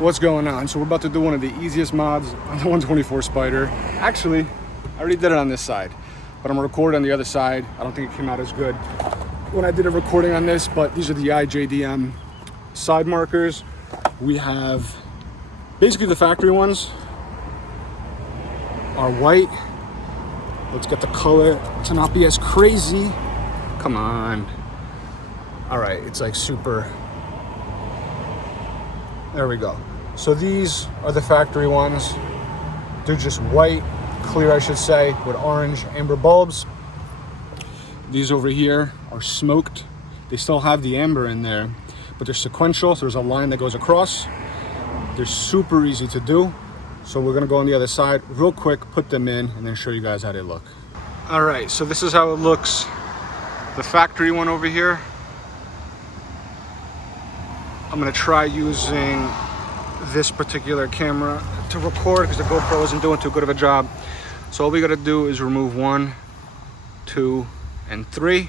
What's going on? So we're about to do one of the easiest mods on the 124 Spider. Actually, I already did it on this side, but I'm gonna record on the other side. I don't think it came out as good when I did a recording on this, but these are the IJDM side markers. We have basically the factory ones are white. Let's get the color to not be as crazy. Come on. All right, it's like super. There we go. So these are the factory ones. They're just white, clear I should say, with orange amber bulbs. These over here are smoked. They still have the amber in there, but they're sequential, so there's a line that goes across. They're super easy to do. So we're gonna go on the other side real quick, put them in, and then show you guys how they look. All right, so this is how it looks. The factory one over here. I'm gonna try using this particular camera to record because the GoPro isn't doing too good of a job. So all we gotta do is remove 1, 2, and 3.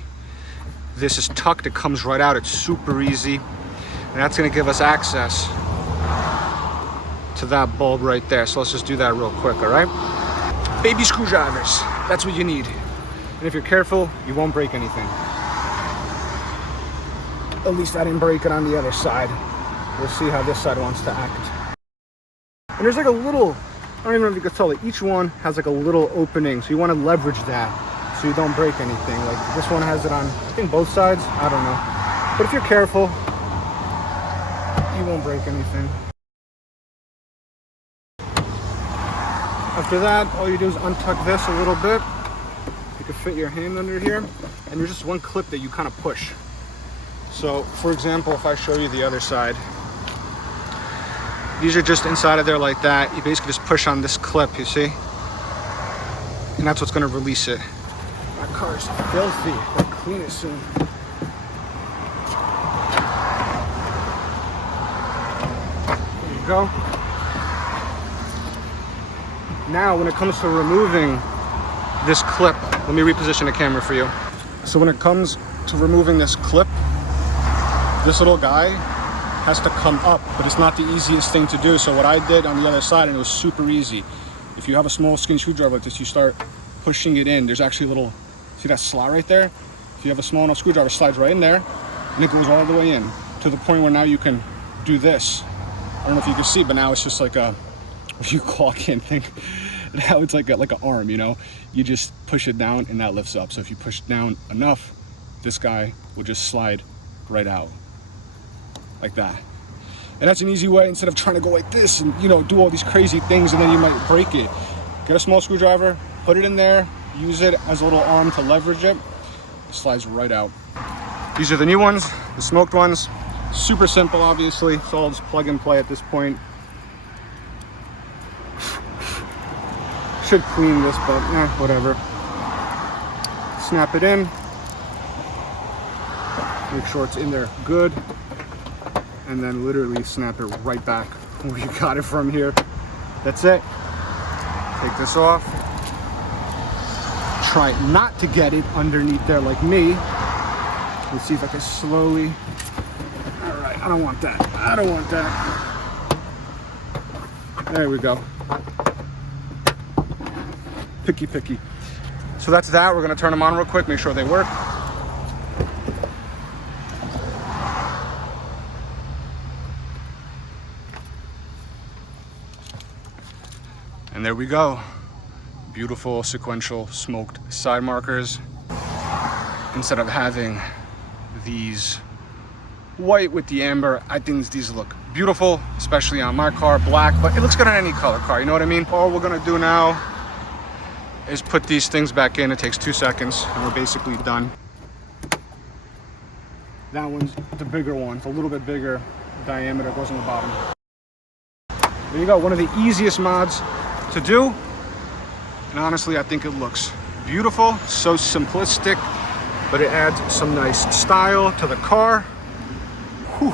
This is tucked, it comes right out, it's super easy. And that's gonna give us access to that bulb right there. So let's just do that real quick, all right? Baby screwdrivers, that's what you need. And if you're careful, you won't break anything. At least I didn't break it on the other side. We'll see how this side wants to act. And there's like a little, I don't even know if you can tell it, each one has like a little opening. So you want to leverage that so you don't break anything. Like this one has it on, I think both sides, I don't know. But if you're careful, you won't break anything. After that, all you do is untuck this a little bit. You can fit your hand under here. And there's just one clip that you kind of push. So, for example, if I show you the other side, these are just inside of there like that. You basically just push on this clip, you see? And that's what's gonna release it. My car's filthy. I'll clean it soon. There you go. Now, when it comes to removing this clip, let me reposition the camera for you. So when it comes to removing this clip, this little guy has to come up, but it's not the easiest thing to do. So what I did on the other side, and it was super easy. If you have a small skin screwdriver like this, you start pushing it in. There's actually a little, see that slot right there? If you have a small enough screwdriver, it slides right in there, and it goes all the way in, to the point where now you can do this. I don't know if you can see, but now it's just like a, what do you call, I can't think. Now it's like an arm, you know? You just push it down and that lifts up. So if you push down enough, this guy will just slide right out. Like that. And that's an easy way, instead of trying to go like this and, you know, do all these crazy things and then you might break it. Get a small screwdriver, put it in there, use it as a little arm to leverage it. It slides right out. These are the new ones, the smoked ones. Super simple, obviously. It's all just plug and play at this point. Should clean this, but whatever. Snap it in. Make sure it's in there good. And then literally snap it right back where you got it from here. That's it. Take this off. Try not to get it underneath there like me. Let's see if I can slowly. All right, I don't want that. I don't want that. There we go. Picky, picky. So that's that. We're gonna turn them on real quick, make sure they work. And there we go. Beautiful sequential smoked side markers. Instead of having these white with the amber, I think these look beautiful, especially on my car, black, but it looks good on any color car, you know what I mean? All we're gonna do now is put these things back in. It takes 2 seconds and we're basically done. That one's the bigger one. It's a little bit bigger diameter, goes on the bottom. There you go, one of the easiest mods to do. And honestly, I think it looks beautiful, so simplistic, but it adds some nice style to the car. Whew.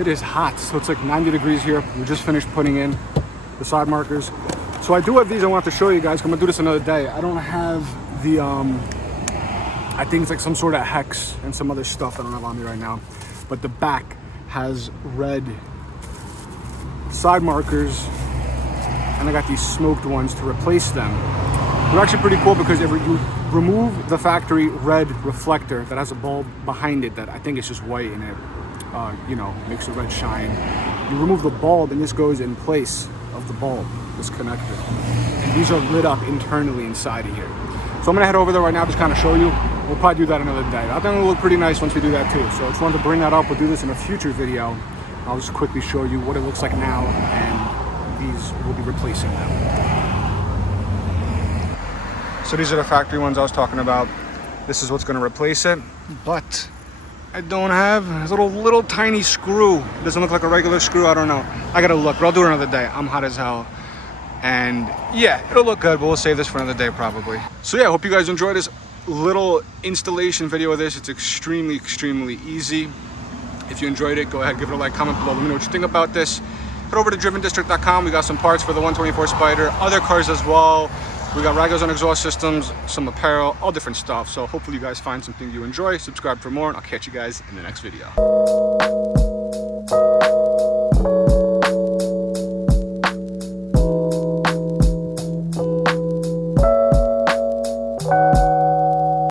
It is hot, so it's like 90 degrees here. We just finished putting in the side markers. So I do have these I want to show you guys. I'm gonna do this another day. I don't have the, I think it's like some sort of hex and some other stuff I don't have on me right now. But the back has red side markers, and I got these smoked ones to replace them. They're actually pretty cool because if you remove the factory red reflector that has a bulb behind it that I think is just white and it, you know, makes the red shine. You remove the bulb and this goes in place of the bulb, this connector. And these are lit up internally inside of here. So I'm gonna head over there right now, just kind of show you. We'll probably do that another day. I think it'll look pretty nice once we do that too. So I just wanted to bring that up. We'll do this in a future video. I'll just quickly show you what it looks like now, and these will be replacing them. So these are the factory ones I was talking about. This is what's gonna replace it, but I don't have a little tiny screw. It doesn't look like a regular screw, I don't know. I gotta look, but I'll do it another day. I'm hot as hell. And yeah, it'll look good, but we'll save this for another day probably. So yeah, I hope you guys enjoyed this little installation video of this. It's extremely easy. If you enjoyed it, go ahead, give it a like, comment below, let me know what you think about this. Head over to drivendistrict.com. We got some parts for the 124 Spider, other cars as well. We got ragos on exhaust systems, some apparel, all different stuff. So hopefully you guys find something you enjoy. Subscribe for more, and I'll catch you guys in the next video.